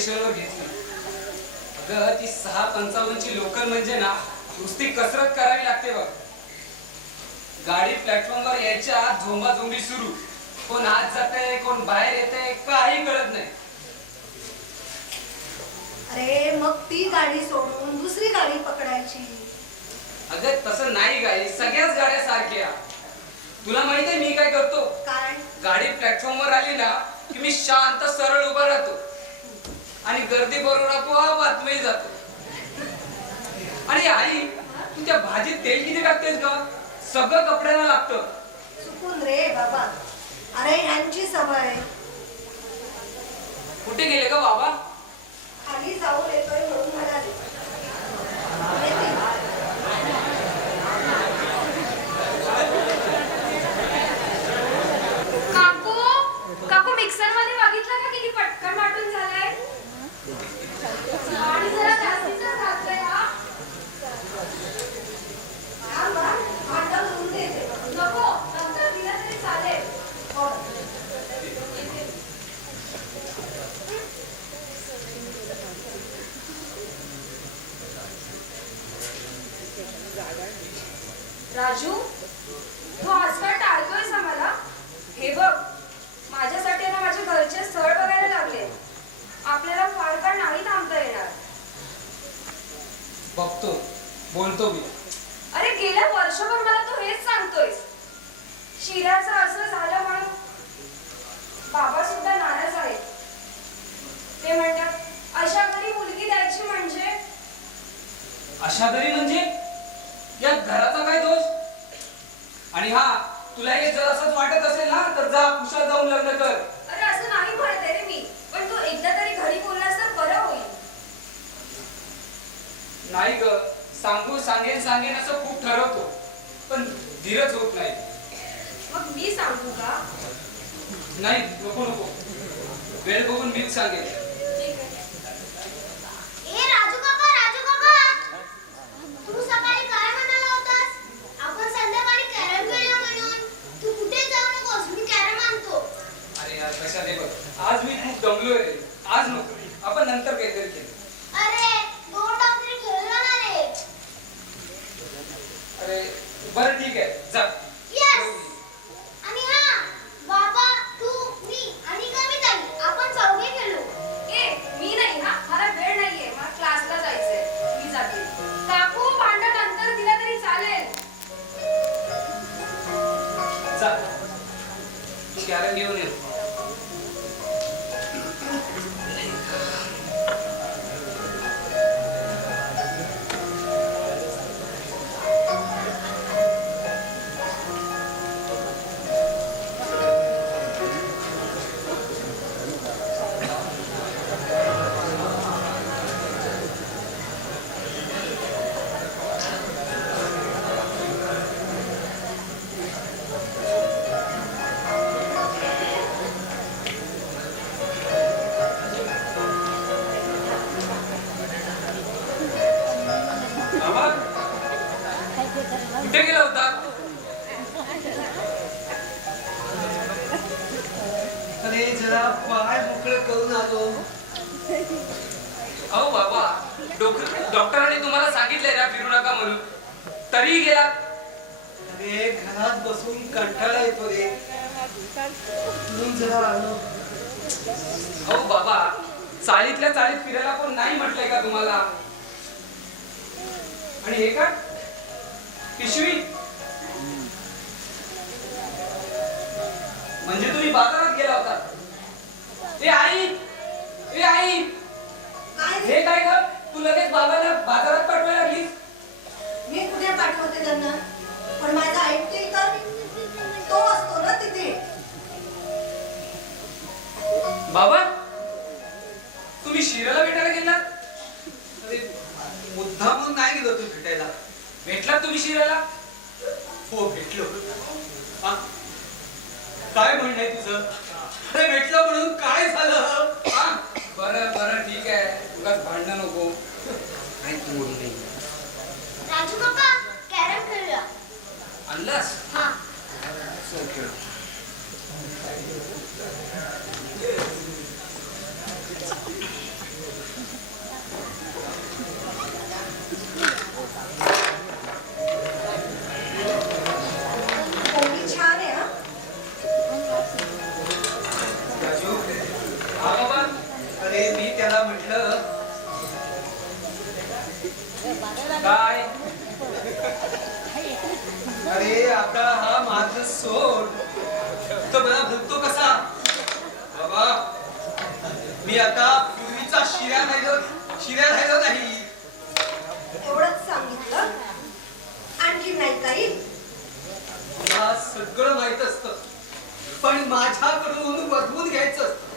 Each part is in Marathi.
स्टेशनवर घेतली. अगं ती 6:55 लोकल म्हणजे ना नुसती कसरत करावी लागते बघ. गाडी प्लॅटफॉर्मवर यायच्या झोंबाझोंबी सुरू. कोण आत जाते कोण बाहेर येते काही कळत नाही. अरे मग ती गाडी सोडून दुसरी गाडी पकडायची. अगं तसं नाही गाई, सगळ्याच गाड्या सारख्या. तुला माहितीये मी काय करतो? काय? गाडी प्लॅटफॉर्मवर आली ना की मी शांत सरळ उभा राहतो आणि गर्दी बरोबर आपोआप आतमध्ये जातो. आणि आई तू त्या भाजीत तेल किती टाकतेस ग? सगळं कपड्याला लागतं. चुकून रे बाबा. अरे यांची सवय. कुठे गेले ग बाबा? खाली जाऊन येतोय म्हणून म्हणाले. काकू काकू मिक्सर मध्ये बघितलं का किती पटकन वाटून झालंय. आणि जरा जास्तीच घातलंय हा. नको नंतर दिला तरी चालेल. राजू तू आजकाल टाळतोयस आम्हाला. हे बघ माझ्यासाठी ना माझ्या घरचे स्थळ बघायला लागले. आपल्याला फार काळ नाही थांबता येणार. बघतो बोलतो मी. अरे गेल्या वर्षभर मला तू हेच सांगतोयस. शिऱ्याचं असं झालं म्हणून बाबा सुद्धा नाराज आहेत. ते म्हणतात अशा घरी मुलगी द्यायची म्हणजे. अशा घरी म्हणजे या घराचा काय दोष? आणि हा तुला हे जर असंच वाटत असेल ना तर जा कुशाल जाऊन लग्न कर. अरे असं नाही म्हणत आहे रे मी. पण तू एकदा तरी घरी बोललास तर बरं होईल. नाही ग, सांगेन असं खूप ठरवतो पण धीरच होत नाही. मग मी सांगू का? नाही नको वेळ बघून मीच सांगेन. ठीक आहे. ए राजू काका तू सकाळी काय म्हणाला होतास? आपण संध्याकाळी कॅरम खेळूया म्हणून. तू कुठे जाऊ नकोस, मी कॅरम आणतो. अरे यार कशा दे बघ, आज मी खूप दमलोय. आज नको, आपण नंतर काहीतरी केलं. अरे 2 तास तरी खेळलो ना रे. अरे बरं ठीक आहे जा. यस. आणि हा बाबा तू मी आणि कविताई आपण चौघे खेळू. ए मी नाही हा. मला वेळ नाहीये. मला क्लासला जायचंय. मी जाते. काकू भांडण नंतर दिला तरी चालेल. जा तू कॅरम घेऊन ये. कुठे गेला होता? अरे जरा पाय मोकळे करून आलो. अहो बाबा डॉक्टरांनी तुम्हाला सांगितलंय ना फिरू नका म्हणून, तरीही गेला. अरे घरात बसून कंटाळा येतो रे म्हणून जरा आलो. अहो बाबा चाळीतल्या चाळीत फिरायला कोण नाही म्हटलंय का तुम्हाला? आणि हे का पिशवी? म्हणजे तुम्ही बाजारात गेला होता? ए आई हे काय ग? तू लगेच बाबाला बाजारात पाठवायला लागलीस? मी कुठे पाठवते त्यांना? पण माझा ऐकतील तर तो असतो ना तिथे. बाबा तुम्ही शिराला भेटायला गेलात? अरे मुद्दामून नाही गेलो तू भेटायला. भेटलात तुम्ही शिराला? हो भेटलो. हा? काय म्हणणं आहे तुझं? अरे भेटलो म्हणून काय झालं? हा बरं ठीक आहे, उगाच भांडण नको. काही तोड नाही. राजू काका कॅरम खेळूया. आणलास? हा. चल खेळ. काय अरे आता हा मार्ग सोड. तो मला भुलतो कसा बाबा. मी आता पूर्वीचा शिऱ्या राहिलो नाही. एवढंच सांगितलं, आणखी नाही काही. मला सगळं माहित असतं, पण माझ्याकडून बदलून घ्यायचं असतं.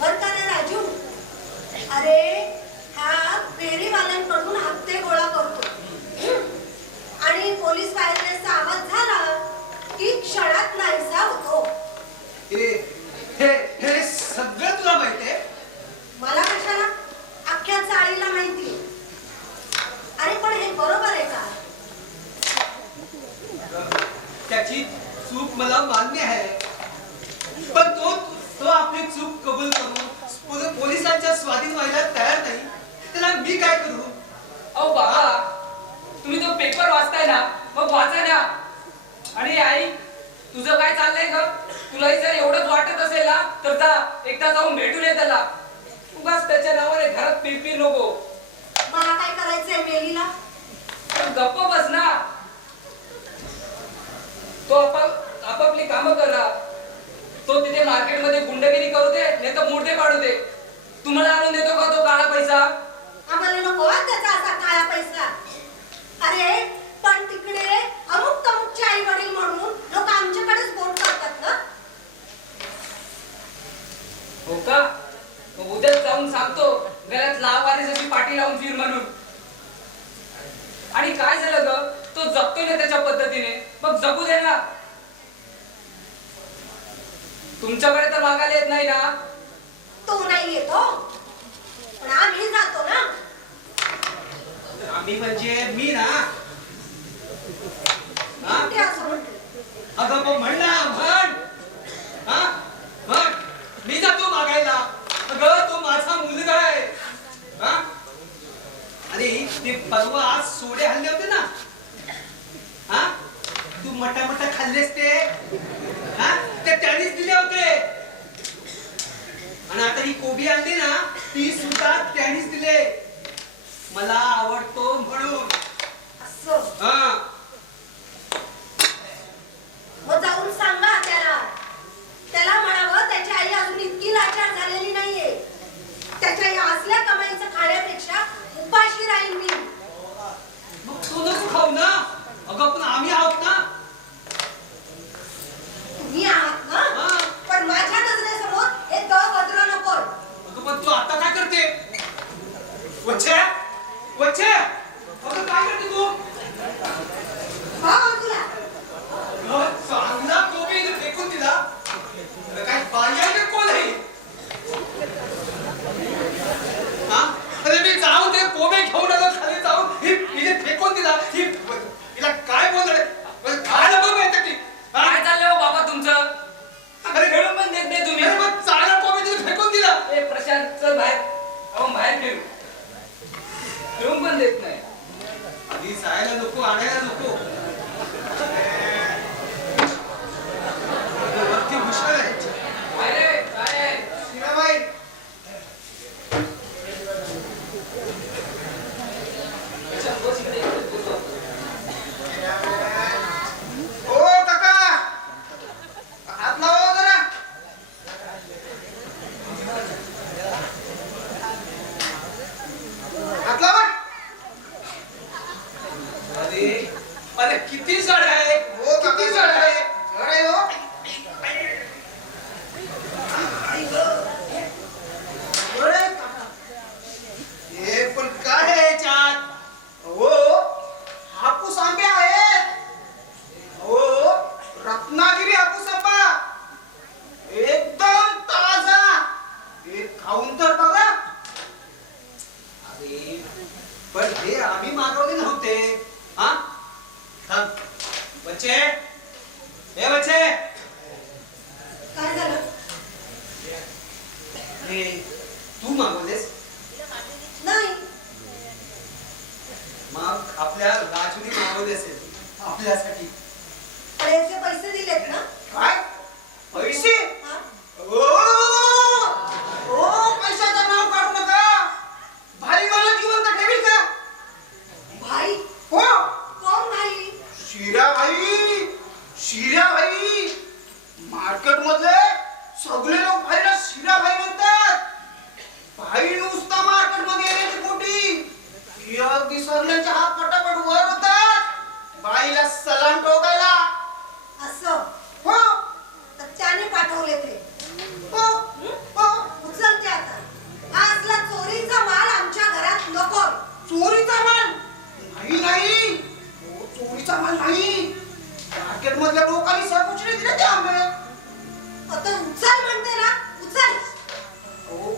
बरं का रे राजू, अरे हा फेरीवाल्यांकडून हप्ते गोळा करतो आणि पोलीस फायरचा आवाज झाला की क्षणात नाहीसा होतो. हे सगळं तुला माहितीये? मला कशाला, अख्ख्या चाळीला माहिती. अरे पण हे बरोबर आहे का? त्याची चूक मला मान्य आहे, पण तो आपली चूक कबूल करून पोलिसांच्या स्वाधीन व्हायला तयार नाही. त्याला मी काय करू? अहो बाबा, तुम्ही तो पेपर वाचताय ना, मग वाचा ना. आणि आई, तुझं काय चाललंय ग? तुलाही जर एवढंच वाटत असेल ना, तर जा एकदा जाऊन भेटून ये त्याला. उगाच त्याच्या नावाने घरात पिरपीर नको. मला काय करायचंय मेलीला? पण गप्प बस ना. तो आपापली कामं करा. तो तिथे मार्केटमध्ये गुंडगिरी करू दे, नाही तर मोठे पाडू दे. तुम्हाला आणून देतो का तो काळा पैसा? आम्हाला नको हा त्याचा असा काळा पैसा. अरे पण तिकडे अमुक तमुकचे आई वडील म्हणून लोक आमच्याकडेच बोट करतात ना. हो का? मग उद्याच जाऊन सांगतो गळ्यात लावारीची पाठी लावून फिर म्हणून. आणि काय झालं ग? तो जगतोय ना त्याच्या पद्धतीने, मग जगू दे ना. तुमच्याकडे तर मागायला येत नाही ना. तो नाही येतो, पण आम्ही जातो ना. आम्ही म्हणजे मी ना. ते असं म्हटलं. अगं पण म्हण ना, म्हण. म्हण. मी जातो मागायला. अगं तो माझा मुलगा आहे. आणि ते परवा सोडे हल्ले होते ना, तू मटा खाल्लेस ते त्यांनीच दिले होते. आणि आता ही कोबी आणली ना, ती सुद्धा त्यांनीच दिले. मला आवडतो म्हणून. असं मग जाऊन सांगा त्याला म्हणावं त्याची आई अजून इतकी लाचार झालेली नाहीये. त्याच्या या असल्या कमाईचं खाण्यापेक्षा उपाशी राहील मी. मग तो नको खाऊ ना. अगं पण आम्ही आहोत ना. तुम्ही आहात ना, पण माझ्या नजरेसमोर हे दळभद्र नको. अगं पण तू आता काय करते? वच्छे अगं काय करते तू? तुला अगं, चांगला कोबी इथे फेकून दिला. अगं, काय बाई आहे का कोण आहे? अरे मी जाऊन ते कोबे घेऊन आलो खाली जाऊन हिने फेकून दिला. हिला काय बोलणार? खायला बघ माहिती की काय चाललंय हो बाबा तुमचं? अरे खेळून पण देत नाही तुम्ही. अरे मग चांगला कोबी तिने फेकून दिला. ए प्रशांत, चल बाहेर. अहो बाहेर खेळू. खेळून पण देत नाही. आधी जायला नको, आणायला नको. वरती हुशार आहे. काय मीराबाई, बस इकडे बसव. ओ काका, हात लावा जरा. हात लावा. अरे किती जड आहे? किती जड आहे? जड आहे हो. हे पण काय आहे याच्यात? हो, हापूस आंबे आहेत. हो, रत्नागिरी हापूस आंबा एकदम ताजा. एक खाऊन तर बघा. अरे पण हे आम्ही मागवले नव्हते. थांब बच्चे, हे बच्चे, काय झालं? हे तू मागवलेस? नाही, मग आपल्या राजूने मागवले असेल आपल्यासाठी. पण याचे पैसे दिलेत ना? काय पैसे? हा? ओ पैशाचं नाव काढू नका.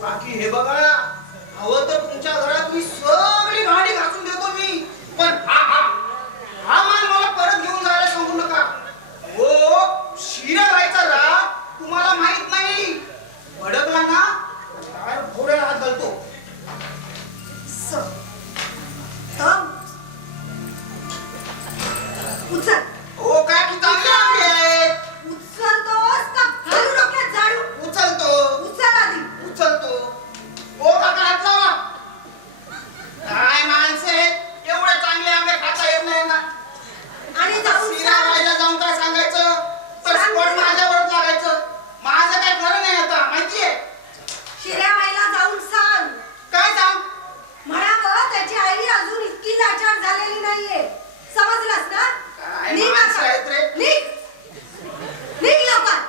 बाकी हे बघा, हवं तर तुमच्या घरातली सगळी भांडी घासून देतो मी, पण हा माल मला परत घेऊन जायला सांगू नका. हो, शिराबाईचा राग तुम्हाला माहित नाही. भडकला ना काय घोड्याला हात घालतो. उचल. ओ काय की चांगले आंबे आहेत. उचलतोस का घालू डोक्यात झाडू? उचलतो उचल आधी. उचलतो. ओ काका हात लावा. काय माणसे एवढे चांगले आंबे खाता येत नाही ना. आणि जाऊन शिराबाईला जाऊन काय सांगायचं तर स्पॉट माझ्यावर लागायचं. माझं काय खरं नाही आता माहितीये. शिऱ्याबाईला जाऊन सांग. काय सांग. म्हणावं त्याची आई अजून इतकी लाचार झालेली नाहीये. समजलास ना? काय निघ माणसं आता. आहेत रे. निघ. निघ लवकर.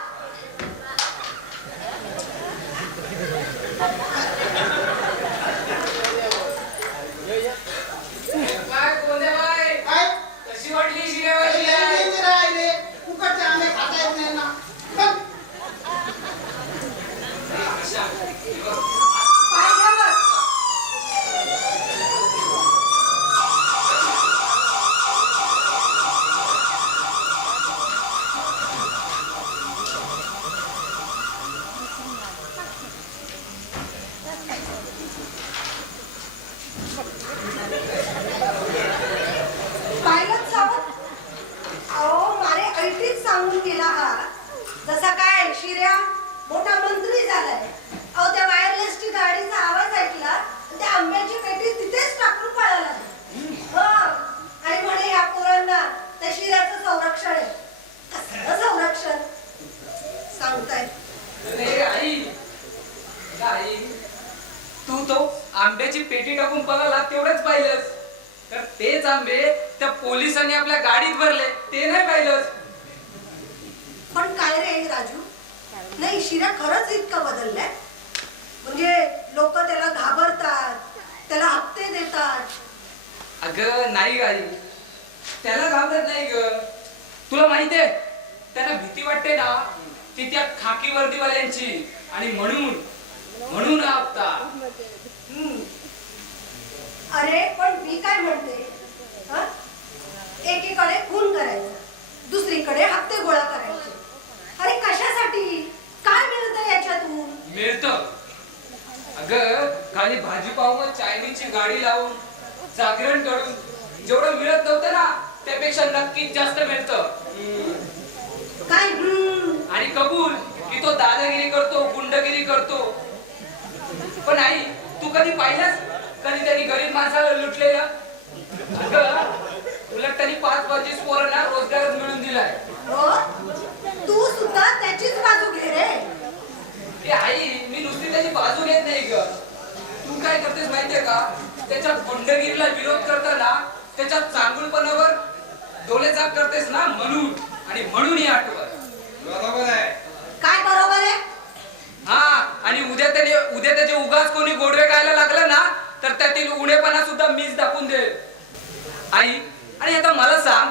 काय कोंड्याबाई, काय कशी वाटली शिऱ्याबाई? रे फुकटचे आंबे खाता येत नाही ना. चल. पाहिल्यावर. पाहिलंच सावंत? अहो मारे ऐटीच सांगून गेला हा. जसा काय शिर्या मोठा मंत्री झालाय. अहो त्या वायरलेसची गाडीचा आवाज ऐकला आणि त्या आंब्याची पेटी तिथेच टाकून पळाला. आणि म्हणे या पोरांना त्या शिर्याचं संरक्षण आहे. कसलं संरक्षण सांगताय? अरे आई, आई, तू तो आंब्याची पेटी टाकून पळाला तेवढंच पाहिलंस. तर तेच आंबे त्या पोलिसांनी आपल्या गाडीत भरले ते नाही पाहिलंस. पण काय रे राजू, नाही शिर्या खरंच इतकं बदललाय? म्हणजे लोक त्याला घाबरतात, त्याला हप्ते देतात. अगं नाही गाई, त्याला घाबरत नाही ग. तुला माहितीये त्यांना भीती वाटते ना ती त्या खाकी वर्दीवाल्यांची. आणि म्हणून हप्ता. अरे पण मी काय म्हणते, हं? एकीकडे खून करायचा, दुसरीकडे हप्ते गोळा करायचे. अरे कशासाठी? काय मिळतं याच्यातून? मिळतं अगं, खाली भाजीपाव व चायनीजची गाडी लावून जागरण करून जेवढं मिळत नव्हतं ना त्यापेक्षा नक्कीच जास्त मिळतं. काय आणि कबूल की तो दादागिरी करतो, गुंडगिरी करतो. पण आई, तू कधी पाहिलंस कधी त्यांनी गरीब माणसाला लुटलेलं? अगं, उलट त्यांनी 5-25 पोरांना रोजगारच मिळून दिलाय. हो? तू सुद्धा त्याचीच बाजू घे रे. ए आई, मी नुसती त्याची बाजू घेत नाही ग. तू काय करतेस माहितीये का? त्याच्या गुंडगिरीला विरोध करताना त्याच्या चांगुलपणावर डोळेझाक करतेस ना, म्हणून ही आठवण. बरोबर आहे. काय बरोबर आहे? हा, आणि उद्या त्याचे उगाच कोणी गोडवे गायला लागलं ना तर त्यातील उणेपणा सुद्धा मीच दाखवून दे. आई, आणि आता मला सांग,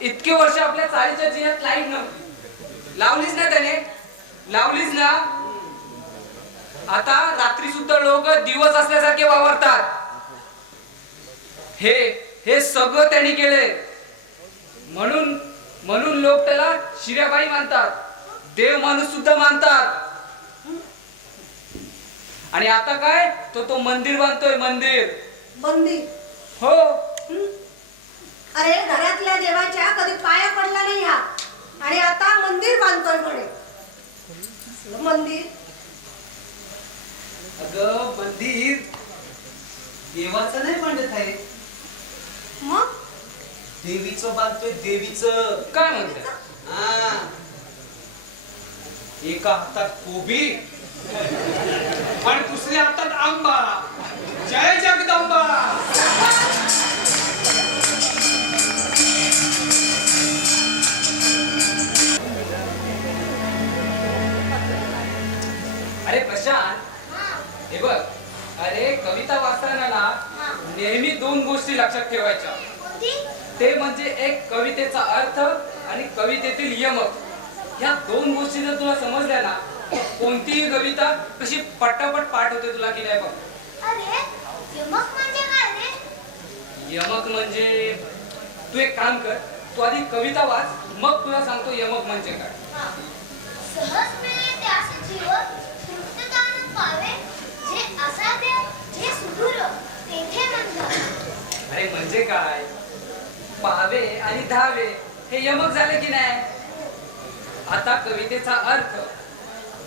इतके वर्ष आपल्या चाळीच्या जिन्यात लाईट नव्हती, लावलीच ना त्याने? लावलीच ना? आता रात्री सुद्धा लोक दिवस असल्यासारखे वावरतात. हे सगळं त्यांनी केले. म्हणून लोक त्याला शिऱ्याबाई मानतात, देव माणूस सुद्धा मानतात. आणि आता काय, तो मंदिर बांधतोय. मंदिर? हो. अरे घरातल्या देवाच्या कधी पाया पडला नाही हा, आणि आता मंदिर बांधतोय म्हणे. मंदिर? अगं मंदिर देवाचं नाही बांधत आहे, मग देवीचं बांधतोय. देवीचं. काय म्हणते? हा, एका हातात कोबी आणि दुसऱ्या हातात आंबा. जय जगदंबा. अरे प्रशांत, हे बघ, अरे कविता वाचताना ना नेहमी 2 गोष्टी लक्षात ठेवायच्या. ते म्हणजे एक कवितेचा अर्थ आणि कवितेतील यमक. ह्या 2 गोष्टी जर तुला समजल्या ना कोणतीही कविता कशी पटापट पाठ होते तुला की नाही बघ. अरे यमक म्हणजे काय रे? यमक म्हणजे तू एक काम कर, तू आधी कविता वाच मग तुला सांगतो यमक म्हणजे काय. सहज मिळे त्यास जीव तृप्ततान पावे, जे असाध्य जे सुदूर तेथे म्हणतात. अरे म्हणजे काय, पावे आणि धावे हे यमक झाले की नाही. आता कवितेचा अर्थ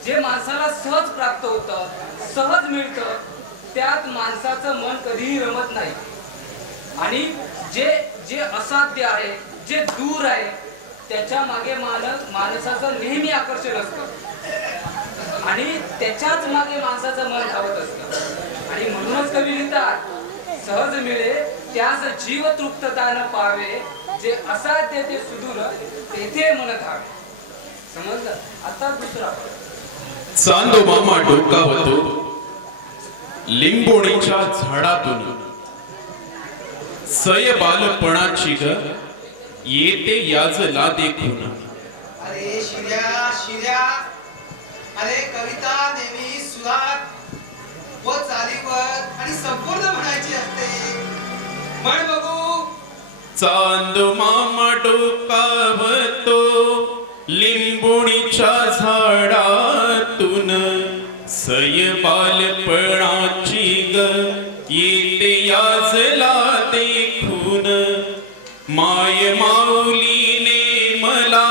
जे माणसाला सहज प्राप्त होतं, सहज मिळतं, त्यात माणसाचं मन कधीही रमत नाही. आणि जे जे असाध्य आहे, जे दूर आहे, त्याच्या मागे माणसाचं नेहमी आकर्षण असतं आणि त्याच्याच मागे माणसाचं मन धावत असतं. आणि म्हणूनच कवी लिहितात, सहज मिळे त्यास जीव तृप्तता न पावे, जे असाध्य ते सुदूर तेथे मन धावे. समजलं. आता दुसरा चांदोमामा डोकावतो लिंबोणीच्या झाडातून, सय बालपणाची ग येते याजला देखून. अरे शिर्या शिर्या, अरे कविता नेहमी सुरात व चालीवर आणि संपूर्ण म्हणायची असते. म्हण बघू. चांदोमामा डोकावतो लिंबोणीच्या झाडातून, सय बालपणाची ग येते याजला देखून. माय माऊलीने मला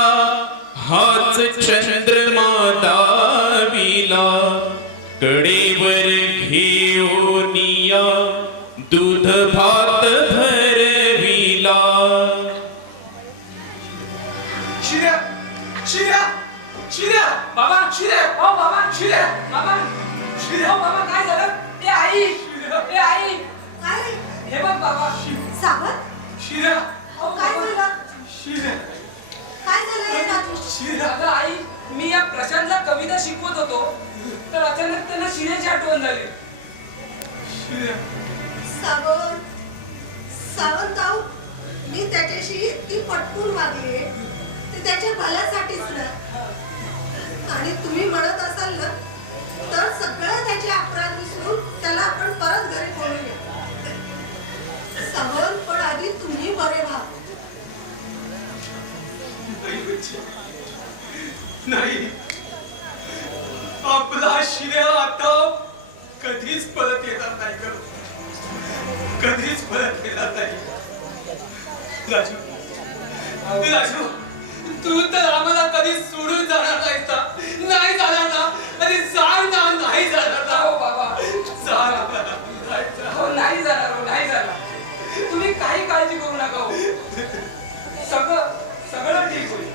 हाच चंद्रमा दाविला, कडेवर घेऊनिया दूध भात भरविला. शिर्या शिर्या शिर्या बाबा. शिर्या ओ बाबा. शिर्या बाबा. शिर्या. ओ बाबा, काय झालं? ए आई, ए आई, काय रे? हे बघ बाबा. सावत शिर्या अहो, काय झालं? शिर्या काय झालं रे राजू? शिर्या. अगं आई, मी या प्रशांतला कविता शिकवत होतो, तर अचानक त्यांना शिऱ्याची आठवण झाली. शिर्या सावंत सावंतराव, मी त्याच्याशी इतकी पटकून वागले ते त्याच्या भल्यासाठीच ना. आणि तुम्ही म्हणत असाल ना, तर सगळं त्याचे अपराध विसरून त्याला आपण परत घरी बोलूया. सावंत, पण आधी तुम्ही बरे व्हा. नाही, आपला शिर्या आता कधीच परत येणार नाही ग. कधीच परत येणार नाही. राजू राजू, तू तर आम्हाला कधी सोडून जाणार नाहीस ना. नाही जाणार ना. कधी सांग ना. नाही जाणार ना. हो बाबा. सांग ना. हो नाही जाणार, हो नाही जाणार. तुम्ही काही काळजी करू नका हो. सगळं ठीक होईल.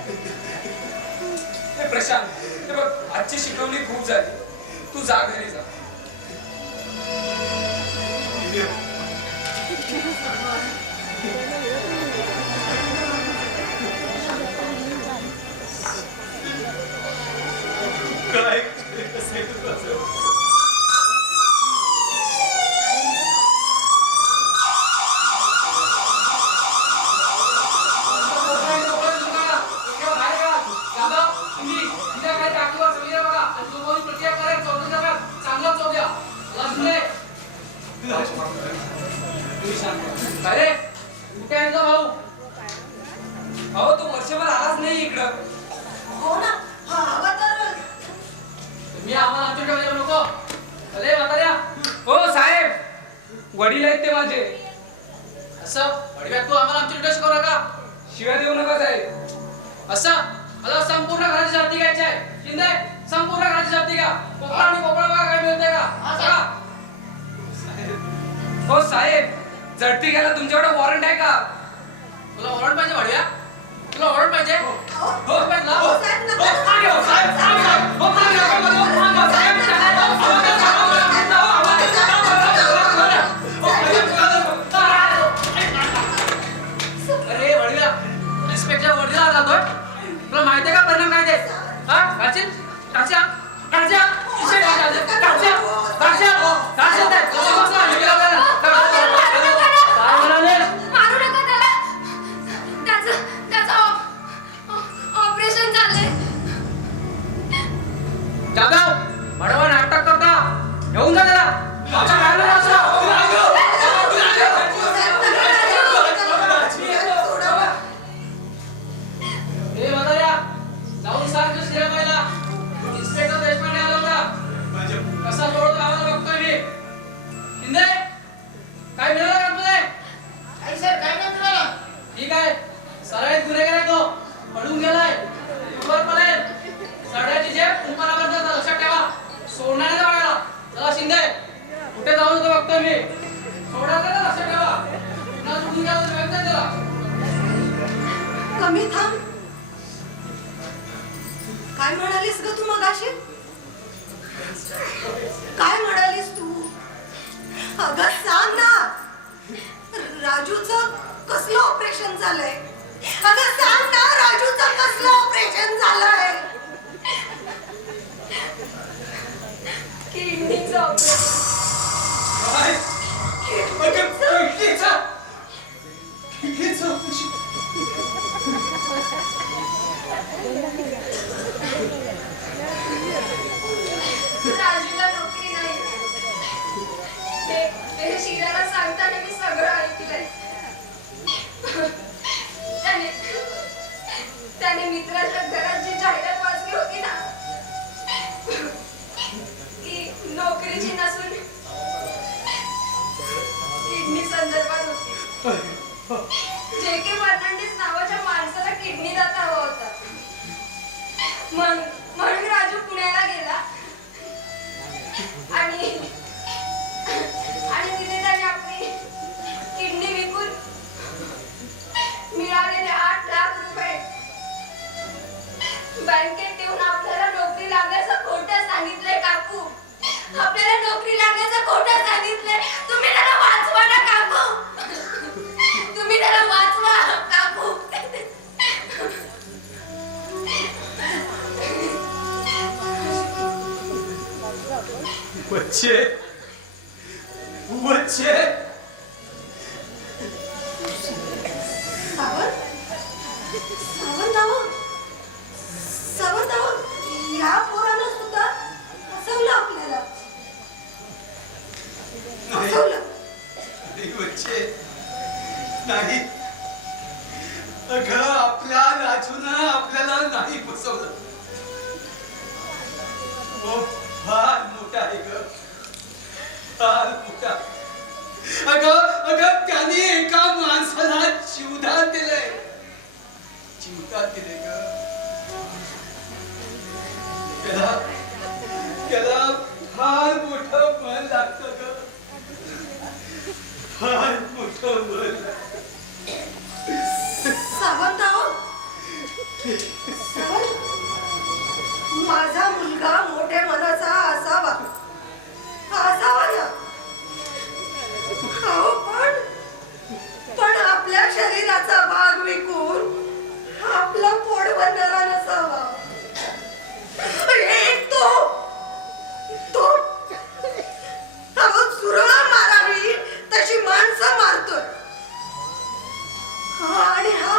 हे प्रशांत, हे बघ, आजची शिकवणी खूप झाली, तू जा घरी जा. काय कसं आहे तुझं? तुम्ही शांत व्हा. अरे कुठे आहे तुझा भाऊ? अहो, तो वर्षभर आलाच नाही इकडं. हो ना, हा हवा तर तुम्ही आम्हाला आमच्या ठेवायला नको. अरे म्हाताऱ्या, हो साहेब, वडील आहेत ते माझे. असं वडिव्यात तू आम्हाला आमची डिटेल्स करू नका. शिव्या देऊ नका साहेब. असं मला संपूर्ण घराची जाती घ्यायची आहे. शिंदे, संपूर्ण घराची जाती घ्या. कोपरा आणि कोपरा बघा काय मिळतंय का. सांगा. हो साहेब, झडती घ्यायला तुमच्याकडे वॉरंट आहे का? तुला वॉरंट पाहिजे वडिव्या? तुला वॉरंट पाहिजे? हो, हो पाहिजे ना? हो, साहेब, नका. हो, मागे हो, साहेब, साहेब, साहेब. हो, मागे हो, मागे हो, मागे हो, साहेब, साहेब, हो, मागे हो, अरे वडिव्या, इन्स्पेक्टर वडिला जातोय. तुला माहिती आहे का परिणाम काय ते? हा? घालशील? घालशील? घालशील? इन्स्पेक्टर घालशील? घालशील? घालशील ते? काय म्हणाले? मारू नका त्याला. त्याचं ऑपरेशन झालंय. शिंदे कुठे जाऊन होतो बघतो मी सोडा का लक्ष ठेवा पुन्हा चुकून गेला तर वेळ नाही त्याला कमी थांब. काय म्हणालीस ग तू मगाशी? काय म्हणालीस तू? अगं सांग ना, राजूचं कसलं ऑपरेशन झालंय? अगं सांग ना, राजूचं कसलं ऑपरेशन झालंय? किडनीचं ऑपरेशन. काय अगं किडनीचं ऑपरेशन राजूला नोकरी नाही. हे शिराला सांगताना मी सगळं ऐकलंय. त्याने मित्राच्या घरात जी जाहिरात वाचली होती ना, ती नोकरीची नसून किडनी संदर्भात होती. जे.के. फर्नांडिस नावाच्या माणसाला किडनी दाता हवा होता. म्हणून राजू पुण्याला गेला आणि तिथे त्याने आपली किडनी विकून मिळालेले 8 लाख रुपये बँकेत ठेवून आपल्याला नोकरी लागण्याचं खोटं सांगितलंय. काकू, आपल्याला नोकरी लागण्याचं खोटं सांगितलंय. तुम्ही त्याला वाचवा ना काकू, तुम्ही त्याला वाचवा काकू. बच्चे बच्चे सावंत सावंत या पोरानं सुद्धा फसवलं आपल्याला. फसवलं. नाही बच्चे नाही. अगं आपल्या राजूनं आपल्याला नाही फसवलं. हो फार मोठा आहे ग, फार मोठा. अगं त्याने एका माणसाला जीवदान दिलंय, जीवदान दिले ग. त्याला फार मोठं मन लागतं ग, फार मोठं मन लागतं. सावंत माझा मुलगा मोठ्या मनाचा असावा ना. हो पण आपल्या शरीराचा भाग विकून आपलं पोट भरणारा नसावा. एक तो सुरळा मारावी तशी माणसं मारतोय. आणि हा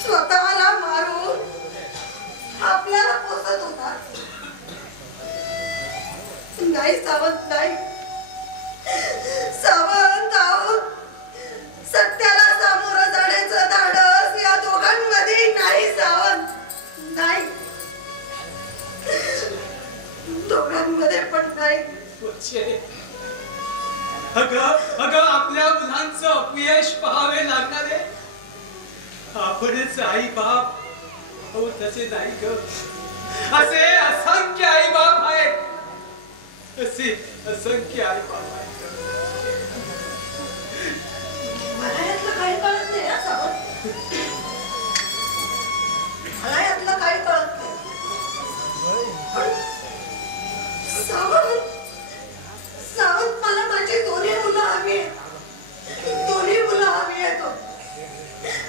स्वतःला मारून आपल्याला पोसत होता. नाही सावंत, नाही सावंत. सत्याला सामोरं जाण्याचं धाडस या दोघांमध्ये नाही सावंत, नाही. दोघांमध्ये पण नाही. अगं आपल्या मुलांचं अपयश पाहावे लागणारे आपणच आई बाप हो, तसे नाही ग. असे असंख्य आई बाप आहेत, असे असंख्य आई बाप आहेत. मला यातलं काही कळत नाही ना सावंत. मला यातलं काही कळत नाही. पण सावंत मला माझी दोन्ही मुलं हवी आहेत. दोन्ही मुलं हवी आहेत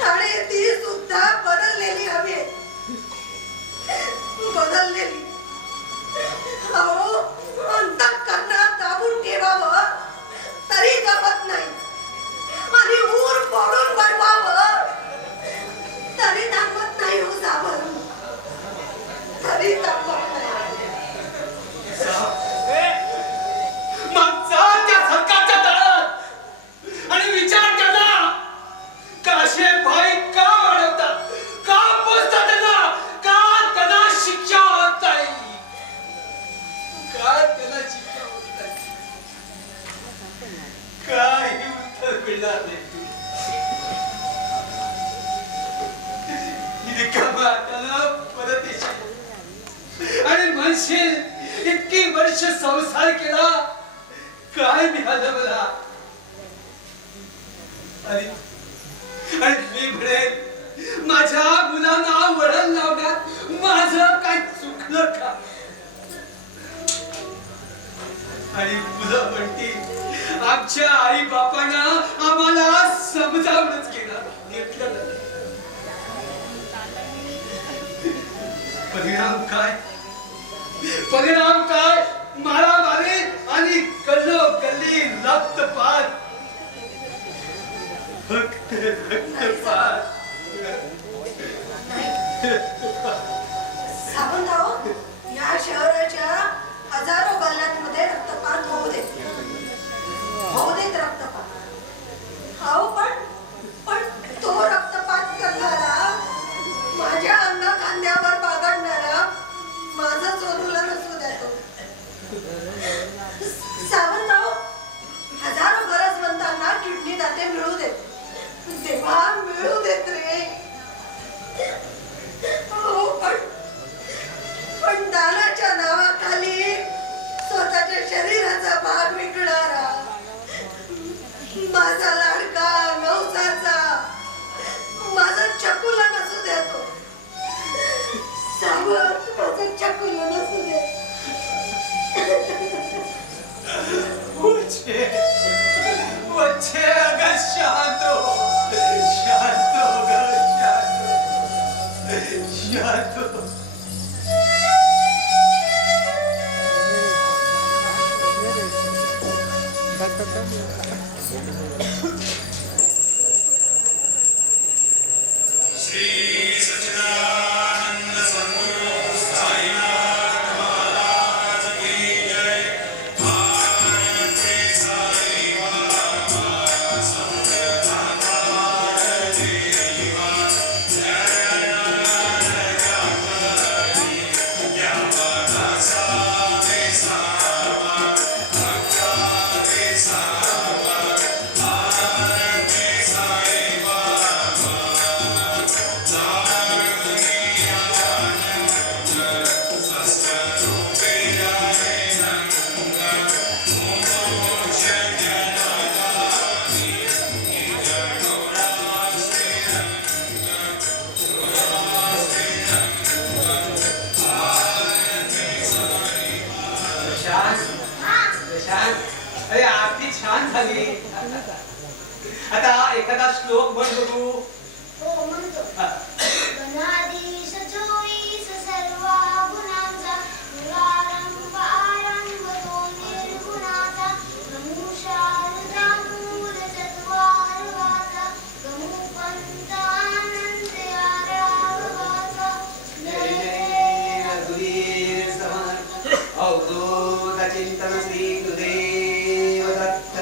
आणि ती सुद्धा बदललेली हवी आहेत. बदललेली. अहो, अंतःकरणात दाबून ठेवावं तरी जमत नाही आणि ऊर फोडून बनवावं तरी दाखवत नाही. हो सावंत, तरी दाखवत नाही. त्या सरकारच्या तळात आणि विचार केला काशे भाई का वाढवतात, का पोचतात त्यांना, का त्यांना शिक्षा होत नाही, का त्यांना शिक्षा होत नाही. काही उत्तर मिळणार नाही. रिकामा त्याला परत येशील आणि म्हणशील इतकी वर्ष संसार केला, काय मिळालं मला? आणि मी म्हणेन माझ्या मुलांना वळण लावण्यात माझं काय चुकलं का? आणि मुलं म्हणतील आमच्या आई बापांना आम्हाला समजावूनच घेतलं नाही. परिणाम काय? परिणाम काय? मारामारी आणि गल्ली रक्तपात, फक्त रक्तपात. सावंतराव, या शहराच्या हजारो गल्ल्यांमध्ये रक्तपात होऊ देत रक्तपात. हो, पण तो रक्तपात करणारा, माझ्या अंगा खांद्यावर बागडणारा माझं चोरूला नसू देतो. सावंतराव, हजारो गरजवंतांना किडनी दाते मिळू देत, तेव्हा मिळू देत रे. हो, पण दानाच्या नावाखाली स्वतःच्या शरीराचा भाग विकणारा माझा लाडका नवसाचा, माझा चकुला नसू देतो. सावंत, माझा चकुला नसू दे. वच्छे अगं शांत हो, शांत हो गं, शांत हो. अरे आरती छान झाली. आता एखादा श्लोक म्हण बघू. हो, म्हणतो. गणाधीश चोवीस सर्वा गुणांचा, मूलारंभ आरंभ तो निर्गुणाचा, गमुशारदा मूल चत्वारवाचा, गमुपंत आनंद आरावाचा, जय जय रघुवीर समर्थ, अवधूत चिंतन श्री गुरुदेव दत्त.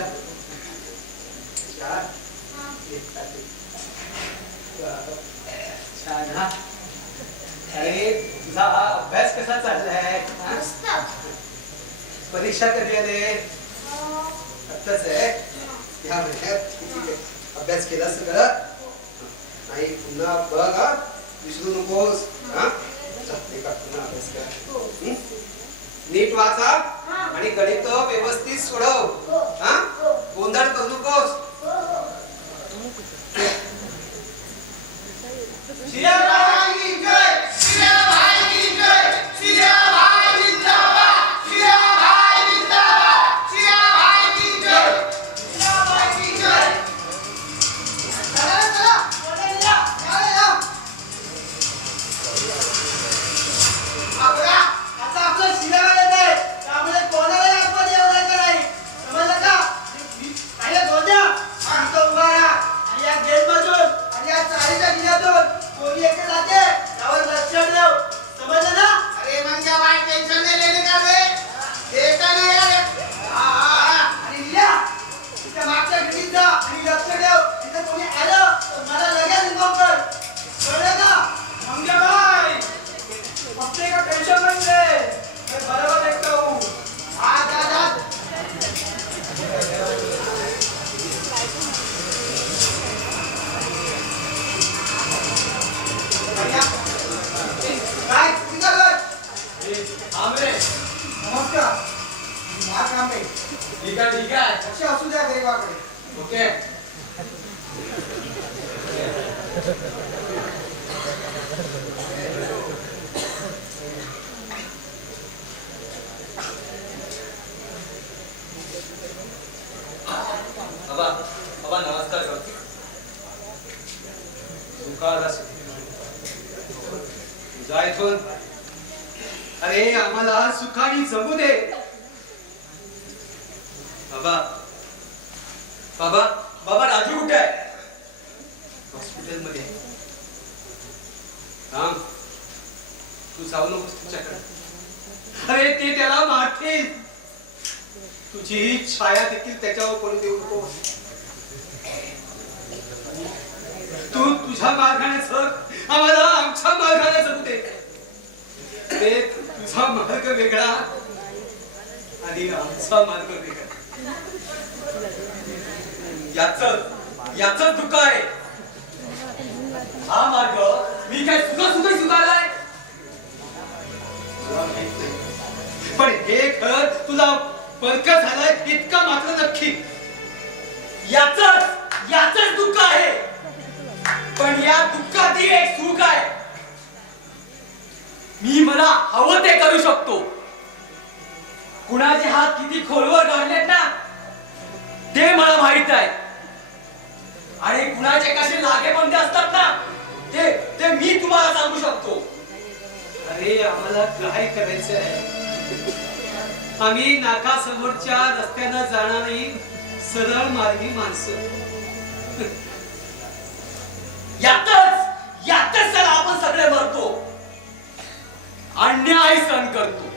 छान हा. अरे तुझा अभ्यास कसा चाललाय? मस्त. परीक्षा कधी आले? आत्ताच आहे. या महिन्यात ठीक आहे. अभ्यास केला सगळं? नाही, पुन्हा बघ हा, विसरू नकोस. हा, पुन्हा अभ्यास कर. नीट वाचा आणि गणित व्यवस्थित सोडव. हा, गोंधळ करू नकोस. शिराबाई की जय, शिराबाई की जय, शिराबाई जिंदाबाद, शिराबाई जिंदाबाद, शिराबाई की जय, शिराबाई की जय. चला, बोलायला या. आता आपलं शिराबाई येत आहे, त्यामुळे कोणालाही आपण येऊ द्यायचं नाही. समजलं का? पहिल्या दोन्या उभा राहा आणि या गेटमधून आणि या चाळीच्या गिन्यातून कोणी एका जाते थांब रे. नमस्कार. काय काम आहे? ठीक आहे ठीक आहे. लक्ष असू द्या गरीबाकडे. ओके. बाबा बाबा नमस्कार करतो. सुखादास तुझा इथून अरे आम्हाला सुखाने जगू दे. बाबा बाबा बाबा राजू कुठे आहे? हॉस्पिटल मध्ये थांब. तू जाऊ नकोस तुझ्याकडे. अरे ते त्याला मारतील. तुझी छाया देखील त्याच्यावर पडू देऊ नको. तू तुझ्या मार्गाने जग, आम्हाला आमच्या मार्गाने जगू दे. ते तुझा मार्ग वेगळा आणि आमचा मार्ग वेगळा. याच दुःख आहे. हा मार्ग मी काय सुख सुखालाय. तुला माहित नाही. पण हे घर तुला बरकत झालाय इतका मात्र नक्की. याच दुःख आहे. पण या दुःखात एक सुख आहे. मी मला हवं ते करू शकतो. कुणाचे हात किती खोलवर गाडलेत ना ते मला माहित आहे. आणि कुणाचे कसे लागेबंदे असतात ना ते मी तुम्हाला सांगू शकतो. अरे आम्हाला काय करायचं आहे? आम्ही नाकासमोरच्या रस्त्यानं जाणारी सरळ मार्गी माणसं. यातच चला आपण सगळे मरतो. अन्याय सहन करतो.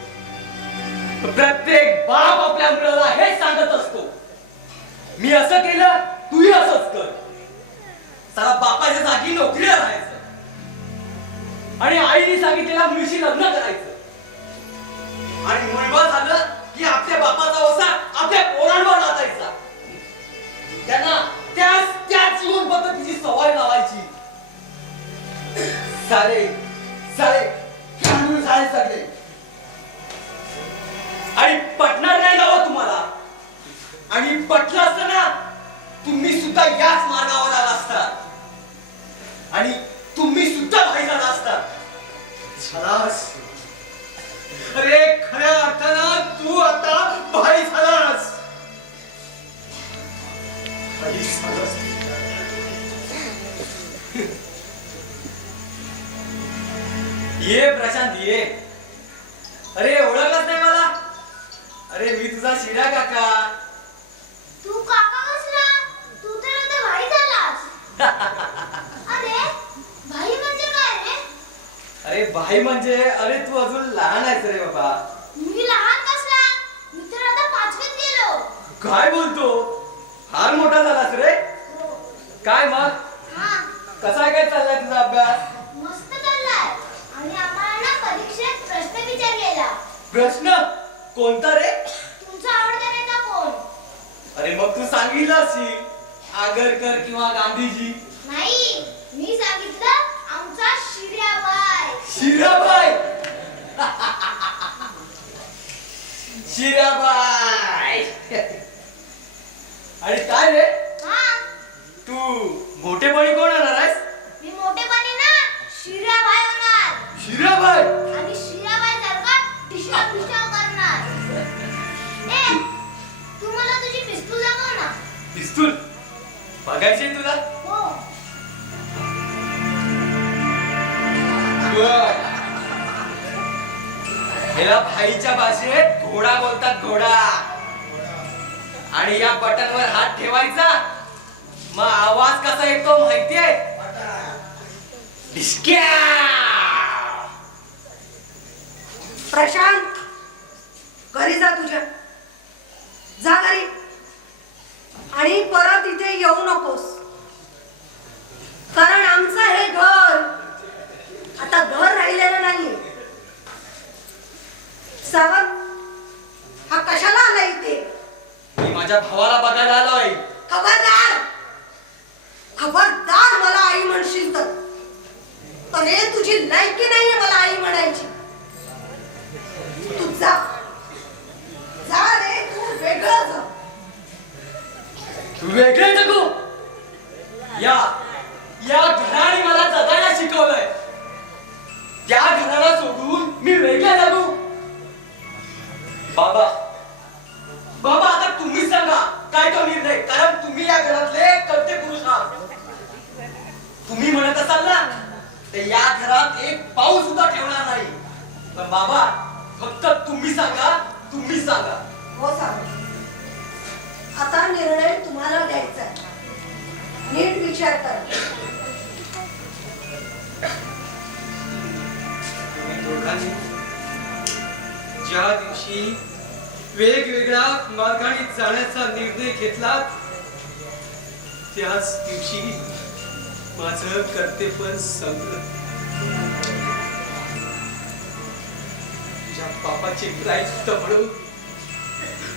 प्रत्येक बाप आपल्या मुलाला हेच सांगत असतो. मी असं केलं तूही असंच कर. चला बापाच्या जागी नोकरीला राहायचं आणि आईने सांगितलेल्या मुलीशी लग्न करायचं. आणि मुलगा झालं की आपल्या बापाचा वसा आपल्या पोरांवर लादायचा. त्यांना त्याच जीवन पद्धतीची सवय लावायची. सारे सगळे आणि पटणार नाही गावं तुम्हाला. आणि पटलं असतं ना तुम्ही सुद्धा याच मार्गावर आला असता आणि तुम्ही सुद्धा भाई झाला असता. झालास. अरे खऱ्या अर्थानं तू आता भाई झालास. भाई झालास. ये प्रशांत ये. अरे ओळखलंच नाही मला. अरे मी तुझा शिरा काका. तू काका कसला? तू तर आता भाई झालास. अरे भाई म्हणजे काय रे? अरे भाई म्हणजे अरे तू अजून लहान आहेस रे बाबा. मी लहान कसला? मी तर आता 5वीत गेलो. काय बोलतो? फार मोठा झालास रे. काय मग हा, कसा काय चाललाय तुझा अभ्यास? मस्त चाललाय. आणि आम्हाला ना परीक्षेत प्रश्न विचारलेला. प्रश्न कोणता रे? तुमचा आवडता नेता कोण? अरे मग तू सांगितलं असेल आगरकर किंवा गांधीजी. नाही, मी सांगितलं आमचा शिर्याबाई. शिराबाई. शिराबाई. आणि काय रे हा, तू मोठेपणी कोण होणार आहेस? मी मोठेपणी ना शिर्याबाई होणार. शिराबाई. आणि शिर्याबाई सारखा टिशाव करणार. ए, तू मला तुझी पिस्तूल दाखव ना. पिस्तूल बघायची तुला? हो. याला भाईच्या भाषेत घोडा बोलतात. घोडा. आणि या बटनवर हात ठेवायचा मग आवाज कसा येतो माहितीये? डिस्क्या. प्रशांत घरी जा तुझ्या. जा घरी आणि परत इथे येऊ नकोस. कारण आमचं हे घर आता घर राहिलेलं नाहीये. सावंत हा कशाला आला इथे? मी माझ्या भावाला बघायला आलोय. खबरदार खबरदार मला आई म्हणशील तर हे तुझी लायकी नाहीये मला आई म्हणायची. तू जा जा रे, तू वेगळं जा. वेगळे जगू. या या घराने मला जगायला शिकवलंय. त्या घराला सोडून मी वेगळे जगू. बाबा बाबा आता तुम्ही सांगा काय तो निर्णय, कारण तुम्ही या घरातले कर्ते पुरुष आहात. तुम्ही म्हणत असाल ना तर या घरात एक पाऊल सुद्धा ठेवणार नाही. पण बाबा फक्त तुम्ही सांगा, तुम्ही सांगा. हो सांग. आता निर्णय तुम्हाला घ्यायचा आहे. नीट विचार करा. तुम्ही दोघांनी ज्या दिवशी वेगवेगळ्या मार्गाने जाण्याचा निर्णय घेतला त्याच दिवशी माझं कर्तव्य संपलं. तुझ्या बापाची प्रायश्चित्त म्हणून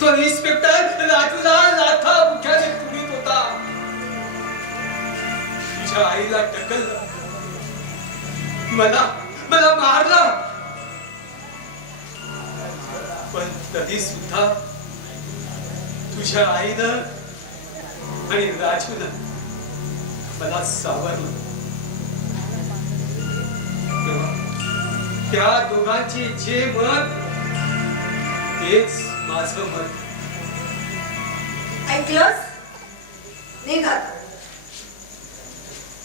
तो इन्स्पेक्टर राजूला लाथा मुख्याने कुणीत होता. तुझ्या आईला ढकललं, मला मारलं. पण तरी सुद्धा तुझ्या आईनं आणि राजूनं मला सावरलं. तेव्हा त्या दोघांचे जे मत तेच माझं मत. ऐकलंस? निघ आता.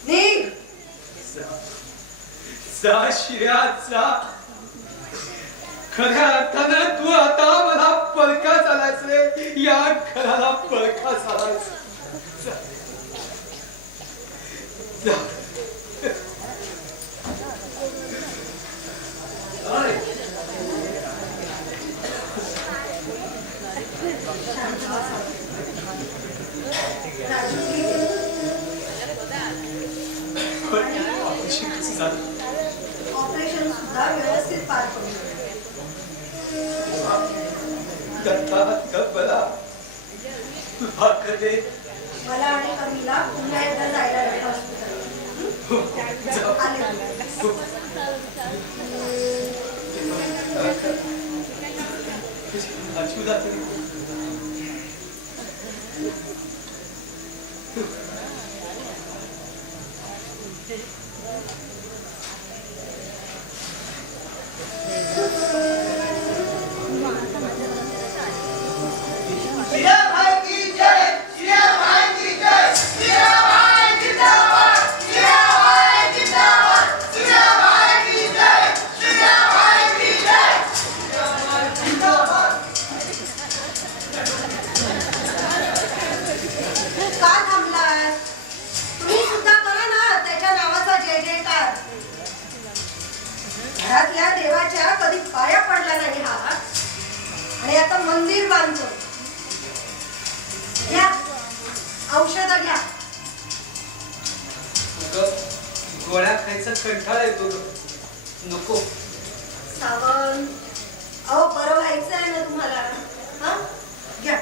निघ. जा शिर्या जा. खऱ्या अर्थानं तू आता मला पळका झालास रे. या घराला पळका झालास. जा. जा. राजू ऑपरेशन सुद्धा व्यवस्थित पार पडलं. मला आणि कमीला पुन्हा एकदा जायला लागलं हॉस्पिटल. का थांबलात? तुम्ही सुद्धा करा ना त्याच्या नावाचा जय जयकार. घरातल्या देवाच्या कधी पाया पडला नाही हा आणि आता मंदिर बांधतो. घ्या औषध घ्या. गोळ्या खायचा कंटाळा येतो. नको. सावंत अहो बरं व्हायचं आहे ना तुम्हाला. हा घ्या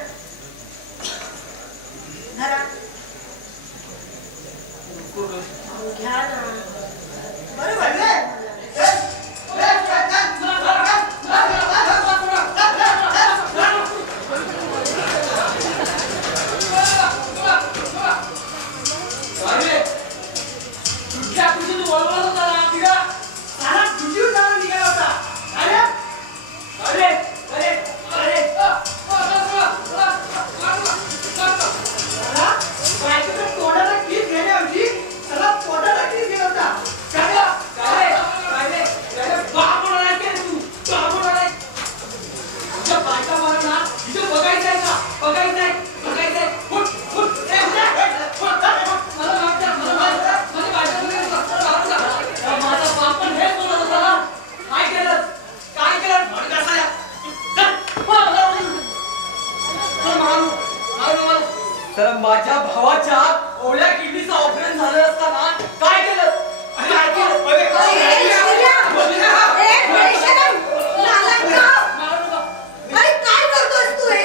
धरा. अहो, घ्या ना. बरं वाटलं तर माझ्या भावाच्या ओल्या किडनीचं ऑपरेशन झालं असताना काय केलं? काय केलं? काय करतोस तू हे?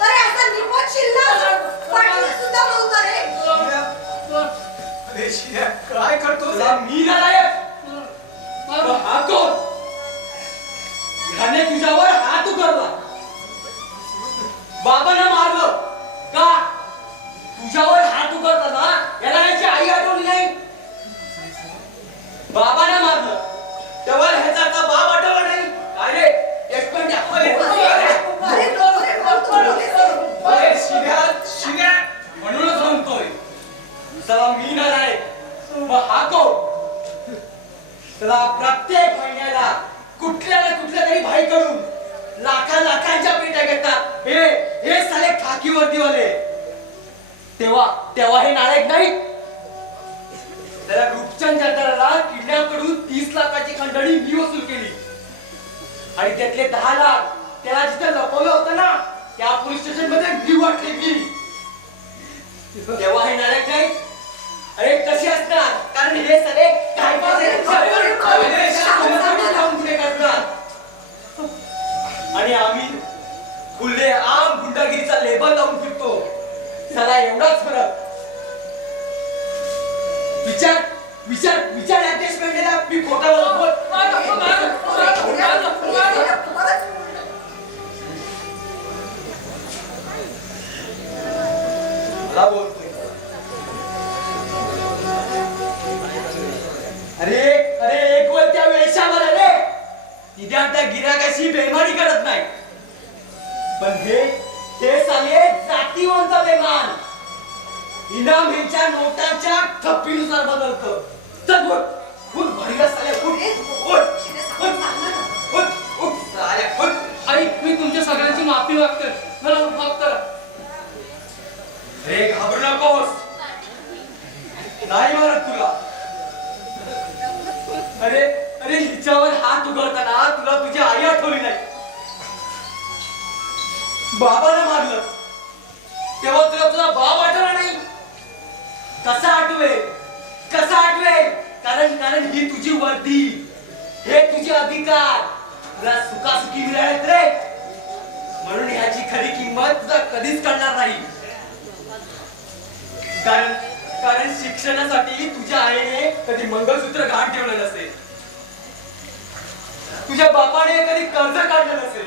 अरे असा निपट शिल्लक वाटलं सुद्धा नव्हतं रे. अरे शिर्या काय करतो? मी नालायक. हा कोण? ह्याने तुझ्या उचलला. बाबांना मारलं का? तुझ्यावर हात उघडताना याला याची आई आठवली नाही. बाबांना मारलं तेव्हा ह्याचा का बाप आठवला नाही. अरे यशवंत शिव्या म्हणूनच म्हणतोय. चला मी नाही मग हा कोण? चला प्रत्येक महिन्याला कुठल्या ना कुठल्या तरी भाईकडून लाखांच्या पेट्या घेतात हे साले खाकी वर्दीवाले. तेव्हा हे नालायक नाही. त्याला रूपचंद जठाराला किडनॅप करून 30 लाखाची खंडणी मी वसूल केली आणि त्यातले 10 लाख त्याला जिथे लपवलं होतं ना त्या पोलीस स्टेशन मध्ये मी वाटले की. तेव्हा हे नालायक नाही. अरे कसे असणार? कारण हे सगळे काय गुन्हे करतात आणि आम्ही खुले आम गुंडागिरीचा लेबल लावून फिरतो. चला एवढाच फरक. विचार या देश पेंडेला मी खोटा मला बोलतोय. अरे एक वेळ त्या वेळेच्यावर आले तिथे त्या गिराकाशी बेमानी करत नाही. पण हे साले जातीवंत बेमान इनाम ह्यांच्या नोटांच्या थप्पीनुसार बदलतं. चल उठ भडीला साले उठ साले उठ. आई मी तुमच्या सगळ्यांची माफी मागतोय. मला माफ करा. अरे घाबरू नकोस. नाही मारत तुला. अरे हिच्यावर हात उघडताना तुला तुझी आई आठवली नाही. बाबाला मारलं तेव्हा तुला तुझा बाप आठवला नाही. कसा आठवेल? कारण ही तुझी वर्दी, हे तुझे अधिकार तुला सुखासुखी मिळालेत रे. म्हणून ह्याची खरी किंमत तुला कधीच कळणार नाही. कारण शिक्षणासाठी तुझ्या आईने कधी मंगळसूत्र घाट ठेवलं नसेल. तुझ्या बापाने कधी कर्ज काढलं नसेल.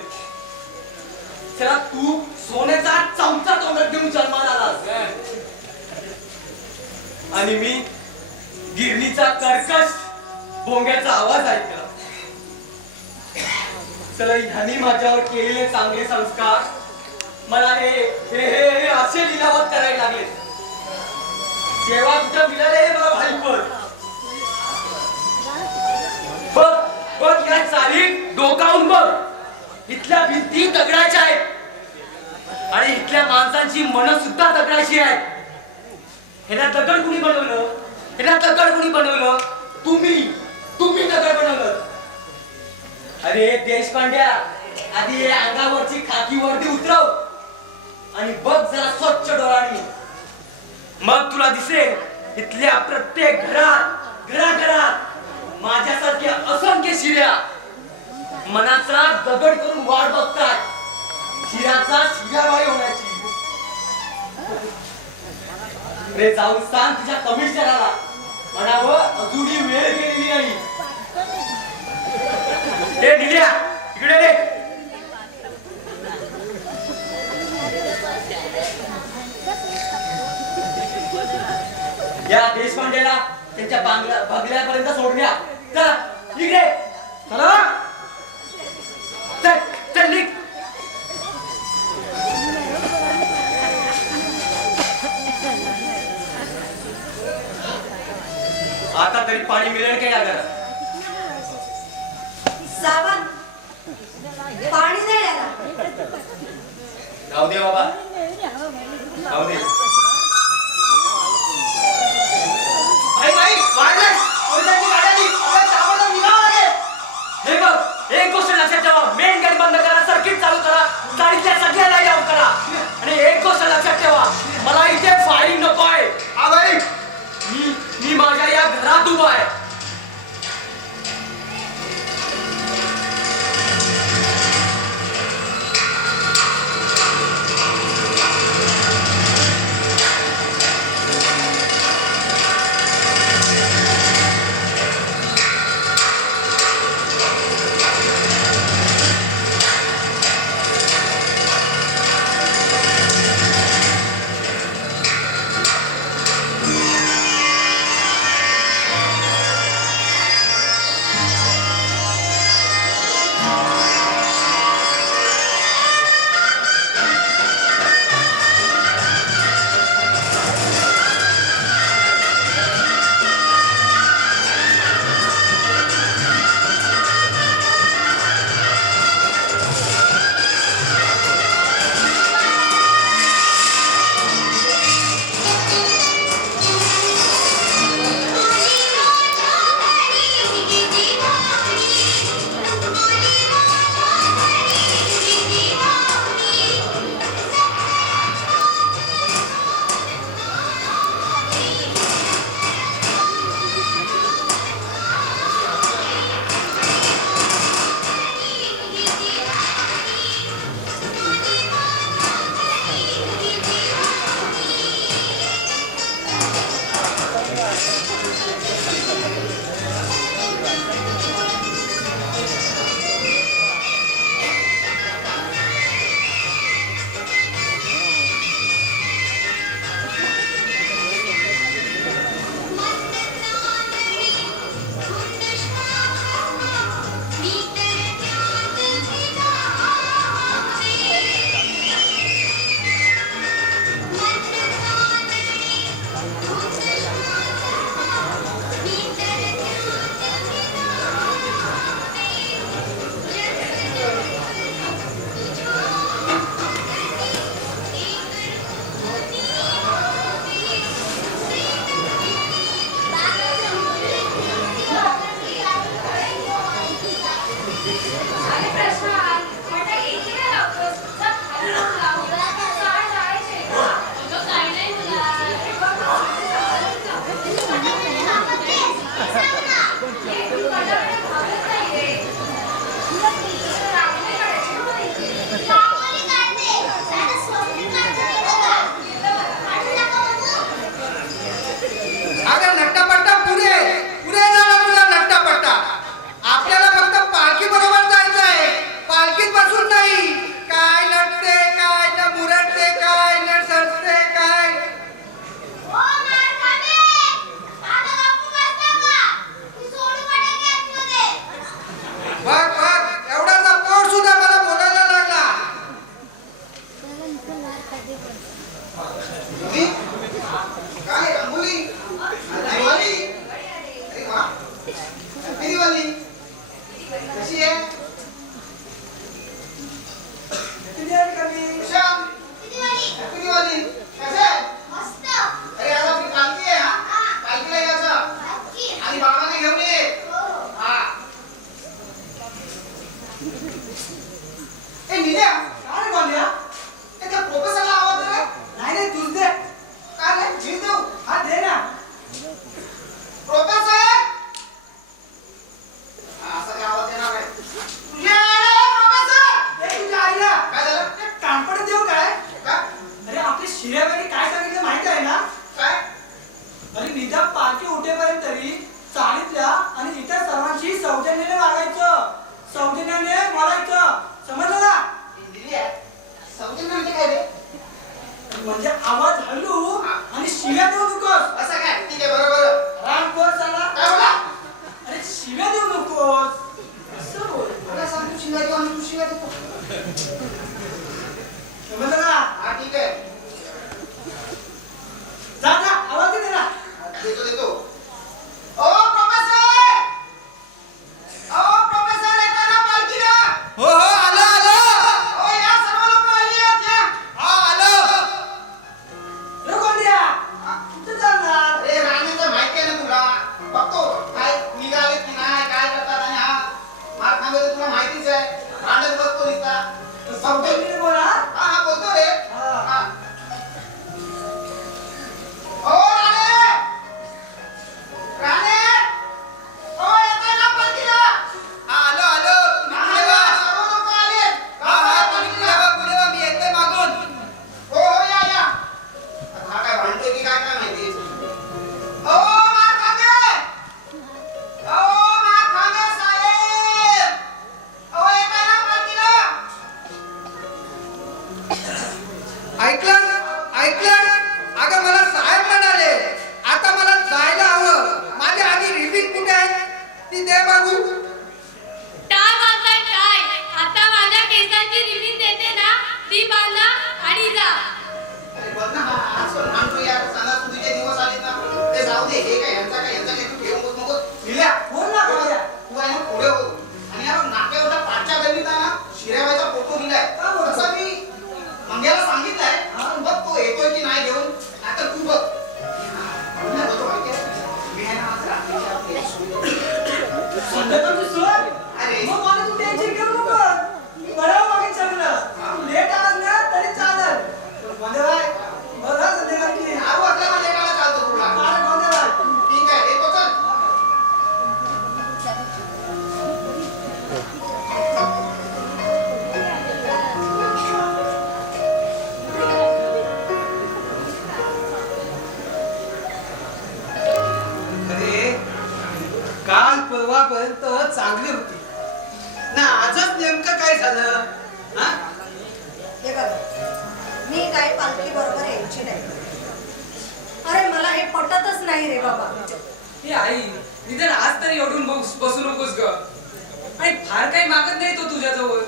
त्याला तू सोन्याचा चमचा तोंडात घेऊन जन्माला आलास आणि मी गिरणीचा कर्कश भोंग्याचा आवाज ऐकला. चला ह्यानी माझ्यावर केलेले चांगले संस्कार मला हे असे लिलावत करायला लागले. तेव्हा कुठं मिळाले मला भाईपण. बघ या चालीत डोकावून बघ. इथल्या भिंती दगडाच्या आहेत आणि इथल्या माणसांची मन सुद्धा दगडाची आहेत. ह्याला दगड कुणी बनवलं? तुम्ही दगड बनवलं. अरे देशपांड्या आधी हे अंगावरची खाकी वर्दी उतरव आणि बघ जरा स्वच्छ डोळ्यांनी. मग तुला दिसेल इथल्या प्रत्येक घराघरात माझ्यासारख्या असंख्य शिऱ्या मनाचा दगड करून वाट बघतात शिऱ्याचा शिराबाई होण्याची. रे जाऊन सांग तुझ्या कमिशनराला म्हणावं अजूनही वेळ गेलेली नाही. हे निल्या इकडे रे. या देशपांडेला त्यांच्या बंगल्यापर्यंत सोडण्या. चला इकडे चला. चल निघ. आता तरी पाणी मिळेल काय या घरात? सावंत पाणी नाही याला. राहू दे बाबा राहू दे. हे बघ एक गोष्ट लक्षात ठेवा. मेन गेट बंद करा, सर्किट चालू करा, गाडीतल्या सगळ्या लाईट ऑफ करा. आणि एक गोष्ट लक्षात ठेवा, मला इथे फायरिंग नको आहे. मी माझ्या या घरात उभा आहे. निल्या काय रे गोंड्या? त्या प्रोफेसरला आवाज दे रे. नाही नाही तूच दे. काय रे जीव देऊ हा दे ना. प्रोफेसर असा काय आवाज येणार नाही. तुझ्या आईला प्रोफेसर ए तुझ्या आईला काय झालं ते कानपड देऊ काय? का अरे आपली शिऱ्याबाई काय सांगितलं माहिती आहे ना? काय अरे निदान पालखी उठेपर्यंत तरी चाळीतल्या आणि इतर सर्वांशी सौजन्याने वागायचं, सौजन्याने बोलायचं, समजलं ना? निल्या सौजन्य म्हणजे काय रे म्हणजे आवाज हलू आणि शिव्या देऊ नकोस. असं काय ठीक आहे बरोबर राम कोण चला? काय बोला अरे शिव्या देऊ नकोस. असं बोल. मला सांग तू शिवाय देऊ आणि तू शिवाय देतो समजलं ना? हा ठीक आहे जा जा आवाज दे ना. देतो देतो ओ प्रोफेसर येता ना पालखीला हो हो आलो आलो. ओ या सर्व लोक आली आहेत या हा आलो. रे गोंड्या, कुठं चालला? अरे राणीचं माहिती आहे ना तुला बघतो काय निघाले की नाही काय करतात आणि हा मार खांबे तुला माहितीच आहे भांडत बसतो नुसता बघतो सौजन्याने बोला. हा हा बोलतो रे हा. हा ओ राणे राणे ओ येतोय ना पालखीला हा आलो आलो. तुम्ही पुढे वा. सर्व लोक आले हा हा तुम्ही पुढे वा मी येतोय मागून. हो हो या या आता हा काय भांडतोय की काय काय माहिती ओ मार खांबे साहेब ओ येताय ना पालखीला ऐकलं ऐकलं. अगं मला साहेब म्हणाले आता मला जायला हवं. माझी आधी रिपीट कुठे आहे ती दे बघू. टाळ वाजवा टाळ. आता माझ्या केसांची रिबीन देते ना, ती बांधा आणि जा. अरे बघ ना हा आज पण भांडतो यार सणासुदीचे दिवस आलेत ना ते जाऊ दे हे काय यांचा काय तू घेऊन बस नको लिहिल्या बोल ना गोंड्या. तू आहे ना पुढे हो आणि यार नाक्यावरच्या पाठच्या गल्लीत आहे ना शिऱ्याबाईचा फोटो दिलाय का बरं? तसं मी मंग्याला सांगितलंय पण बघ तो येतोय की नाही घेऊन नाहीतर तू बघ मला होतं माहिती आहे, मी आहे ना आज रात्रीच्या आपल्या संध्याकाळची सोय? अरे मग मला तू टेन्शन घेऊ नको. मी बरोबर मागे चाललं. तू लेट आलास ना तरी चालेल. पण गोंड्याबाई, बघा संध्याकाळची. आऊ आपल्या मला काढा चालतो तुला अरे गोंड्याबाई. ठीक आहे येतो चल अरे काल परवापर्यंत चांगली होती ना आजच नेमकं काय झालं हा? हे बघ मी काय पालखी बरोबर यायची नाही. अरे मला हे पटतच नाही रे बाबा. हे आई निदान आज तरी एवढून बसू नकोस ग. आणि फार काही मागत नाही तो तुझ्याजवळ.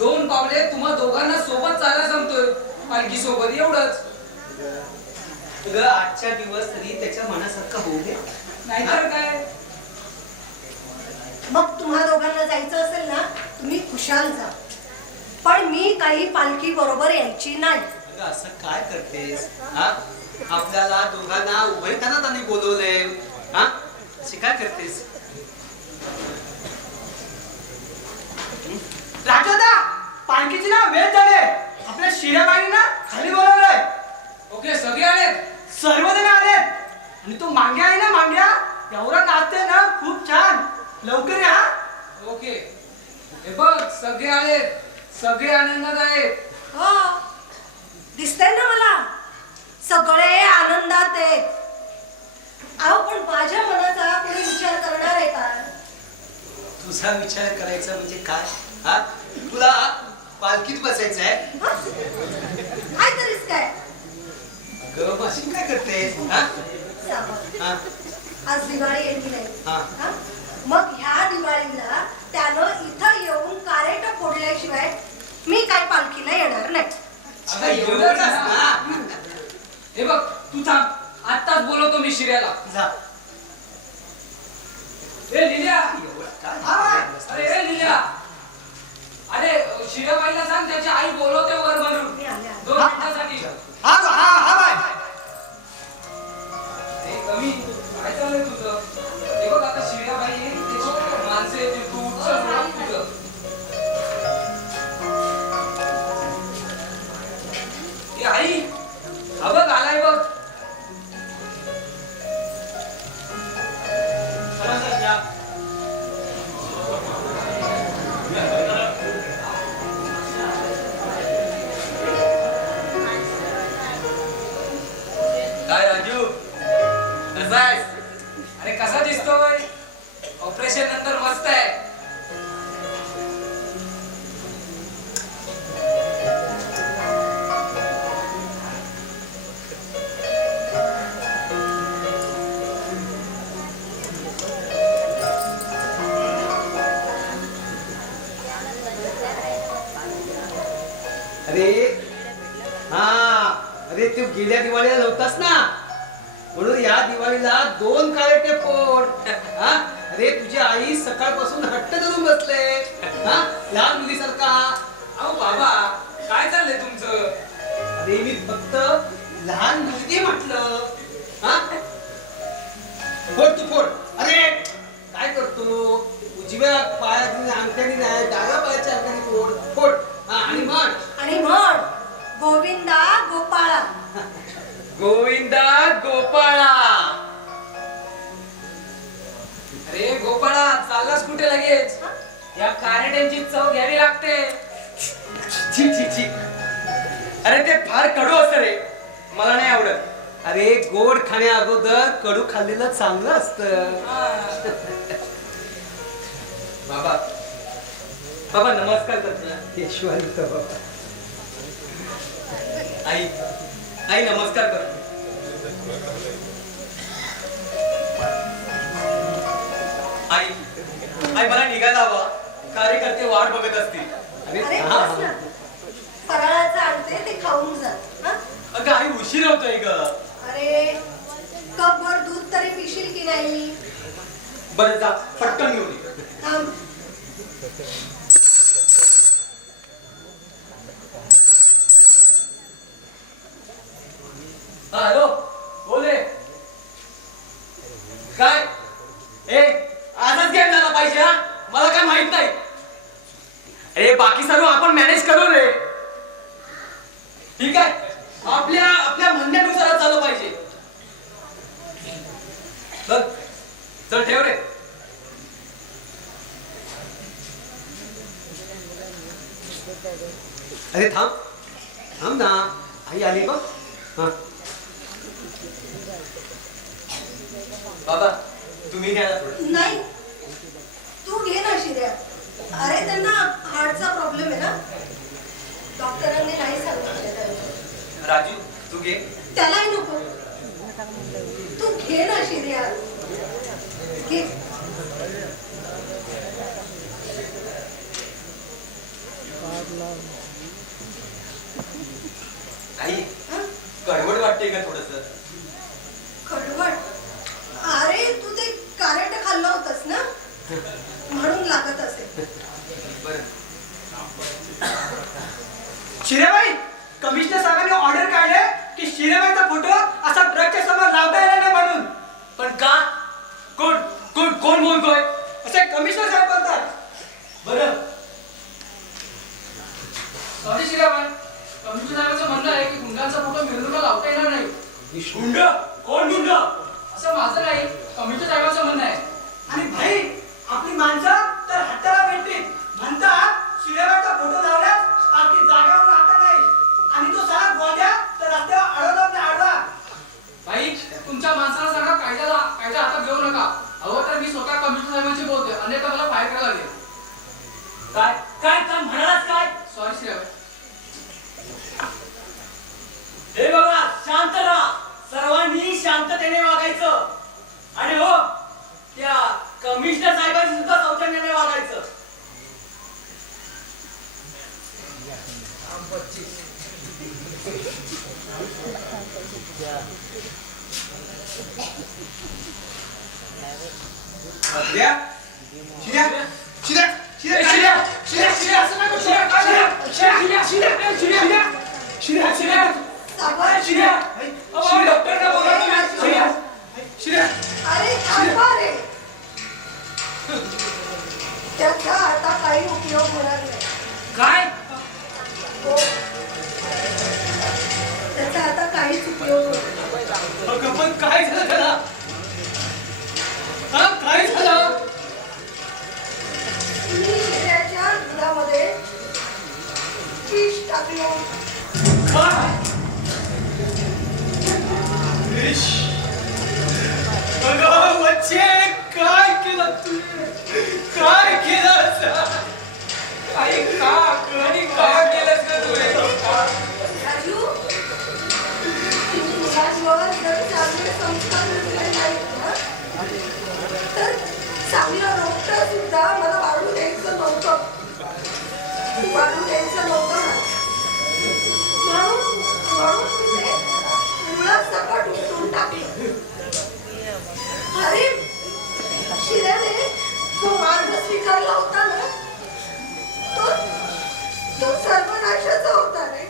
2 पावले तुम्हा दोघांना सोबत चालायला जमतोय पालखी सोबत एवढंच. ग आजच्या दिवस तरी त्याच्या मनासारखं होऊ दे. नाहीतर काय. मग तुम्हा दोघांना जायचं असेल ना तुम्ही खुशाल जा. पण मी काही पालखी बरोबर यायची नाही. अगं असं काय करतेस हा? आपल्याला दोघांना उभयताना त्यांनी बोलवलंय हा? अशी काय करतेस? राजोदा पालखीची ना वेळ झाली. आपल्या शिऱ्याबाई ना खाली बोलवलंय. ओके सगळे आलेत. सर्वजण आलेत. आणि तो मांग्या आहे ना मांग्या एवढा नाचते ना खूप छान. लवकर या. ओके हे बघ सगळे आलेत. सगळे आनंदात आहेत. हो दिसतंय ना मला सगळे आनंदात आहेत. अहो पण माझ्या मनाचा कोणी विचार करणार आहे का? तुझा विचार करायचा म्हणजे काय हा? तुला पालखीत बसायचं आहे. काय तरीच काय मशीन काय करतेस हा? सांगा. हा? आज दिवाळी येते नाही हा. हा? मग ह्या दिवाळीला त्यानं इथं येऊन कारेट फोडल्याशिवाय मी काय पालखीला येणार नाही. अगं एवढंच ना. हे बघ तू थांब. आत्ताच बोलवतो मी शिर्याला. जा. ए लिल्या. काय? अरे ए लिल्या. अरे शिराबाईला सांग त्याची आई बोलवते वर म्हणून मी आले. 2 मिनिटासाठी. हा हा बाय. हे कमी काय चाललंय तुझं? हे बघ आता शिराबाई येईल त्याची माणसं येतील तू उठ चल बोल तुझं. अरे हा अरे तू गेल्या दिवाळीला नव्हतास ना, म्हणून या दिवाळीला 2 काळे फोड. हा अरे तुझी आई सकाळपासून हट्ट धरून बसले, हा लहान मुलीसारखा. अहो बाबा काय चाललंय तुमचं? अरे मी फक्त लहान मुलगी म्हटलं. हा फोड तू फोड. अरे काय करतो, उजव्या पायाने अंगठ्याने नाही, डाव्या पायाच्या अंगठ्याने फोड फोड. हा आणि म्हण. आणि म्हण गोविंदा गोपाळा. गोविंदा गोपाळा. अरे गोपाळा चाललास कुठे लगेच? या कार्याट्यांची चव घ्यावी लागते. छी छी छी. अरे ते फार कडू असतं रे, मला नाही आवडत. अरे गोड खाण्या अगोदर कडू खाल्लेलं चांगलं असतं. बाबा बाबा नमस्कार करतो. ईश्वरी बाबा. आई आई नमस्कार करतो. आई आई मला निघायला हवा, कार्यकर्ते वाट बघत असतील. अरे बस ना, फराळाचं आणते ते खाऊन जा. हा? अगं आई उशीर होतोय ग. अरे कपभर दूध तरी पिशील की नाही? बरं जा पटकन घेऊन ये. थांब. हा हॅलो बोल रे. काय ए आजच गेम झाला पाहिजे? हा मला काय माहित नाही. अरे बाकी सर्व आपण मॅनेज करू रे. ठीक आहे, आपल्या आपल्या म्हणण्यानुसारच झालं पाहिजे. चल चल ठेव रे. अरे थांब थांब ना, आई आली बघ. हा बाबा तुम्ही घ्या थोडं. नाही तू घे ना शिर्या. अरे त्यांना हार्टचा प्रॉब्लेम आहे ना, डॉक्टरांनी नाही सांगितलं. राजू तू घे. त्यालाही नको, तू घे ना शिर्या घे. आई हं? कडवड वाटते का थोडस? कडवट? अरे तू ते कार्याट खाल्लं होतंस ना, म्हणून लागत असेल. बरं. शिरेबाई, कमिशनर साहेबांनी ऑर्डर काढले की शिरेबाईचा फोटो असा ट्रकच्या समोर लावता येणार नाही म्हणून. पण का? कोण कोण कोण बोलतोय? असे कमिशनर साहेब म्हणतात. बरं सॉरी शिराबाई, कमिशनर साहेबांचं म्हणणं आहे की गुंडांचा फोटो मिरवणुका लावता येणार नाही. गुंड? कोण गुंड? असं माझं नाही, कमिशनर साहेबांचं म्हणणं आहे. आणि भाई आपली माणसं तर हट्टाला भेटतील. म्हणतात शिरेबाईचा फोटो लावल्यास आपली जागेवर राहता नाही, आणि तो सारा गोद्या तर रस्त्यावर अडवला नाही अडवा. भाई तुमच्या माणसाला सांगा कायदा हातात घेऊ नका. हवं तर मी स्वतः कमिशनर साहेबांशी बोलते, अन्यथा मला फायर करायला लागेल. काय काय काय म्हणालास काय? सॉरी शिराबाई. हे बघा शांत राहा, सर्वांनी शांततेने वागायचं. आणि हो त्या कमिशनर साहेबांनी सुद्धा सौजन्याने वागायचं. शिर्या शिर्या शिर्या शिर्या शिर्या शिर्या शिर्या असं नको. शिर्या शिर्या शिर्या शिर्या शिर्या शिर्या सावध. शिर्या डॉक्टरला बोलवा. शिर्या शिर्या. अरे थांबा रे, त्याचा आता काही उपयोग होणार नाही. काय? हो, त्याचा आता काहीच उपयोग होणार नाही. अगं पण काय झालं त्याला? हा काय झालं? मी शिर्याच्या दुधामध्ये विष टाकलं. काय? विष? अगं बच्चे काय केलं तू? काय केलं असं? आई का आणि का केलंस का तू हे? राजू, मुलांवर जर चांगले संस्कार दिले नाहीत ना, तर चांगलं रोपटं सुद्धा मला वाढू द्यायचं नव्हतं. वाढू द्यायचं नव्हतं. कशाचा होता रे?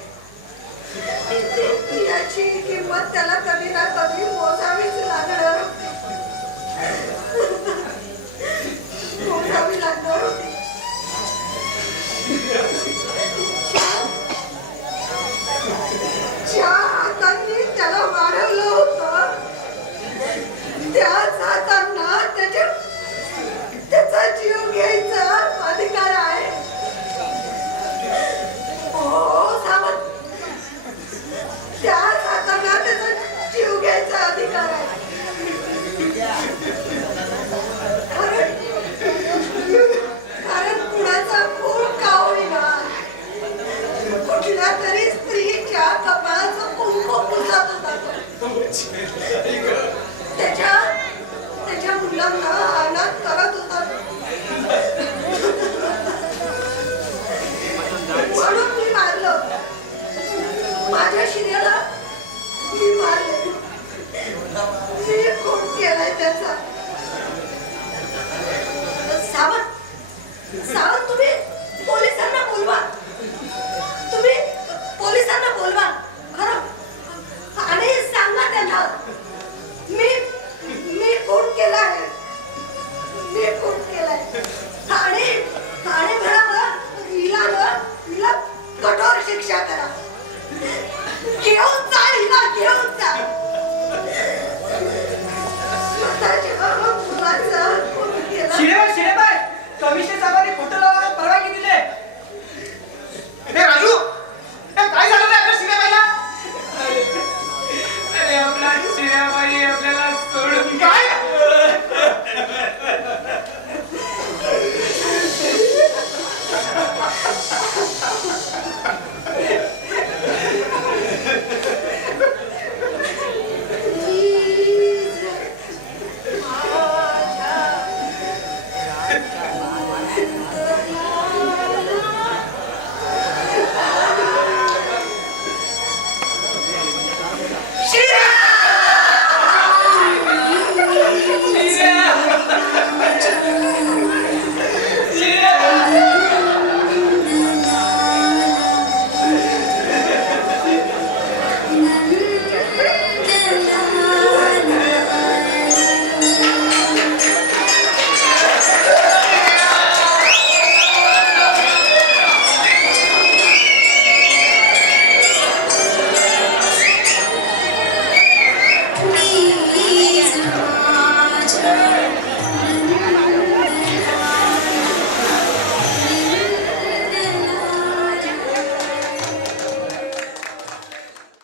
याची किंमत त्याला कधी ना कधी मोजावीच लागणार होती. मोजावी लागणार होती. ज्या हातांनी त्याला वाढवलं होतं त्याच हातांना त्याचा जीव घ्यायचा अधिकार आहे. हो सावंत, त्याच हातांना त्याचा जीव घ्यायचा अधिकार आहे. कारण कुणाचा खून का होईना कुठल्या तरी स्त्रीच्या कपाळाचं कुंकू पुसत होता तो.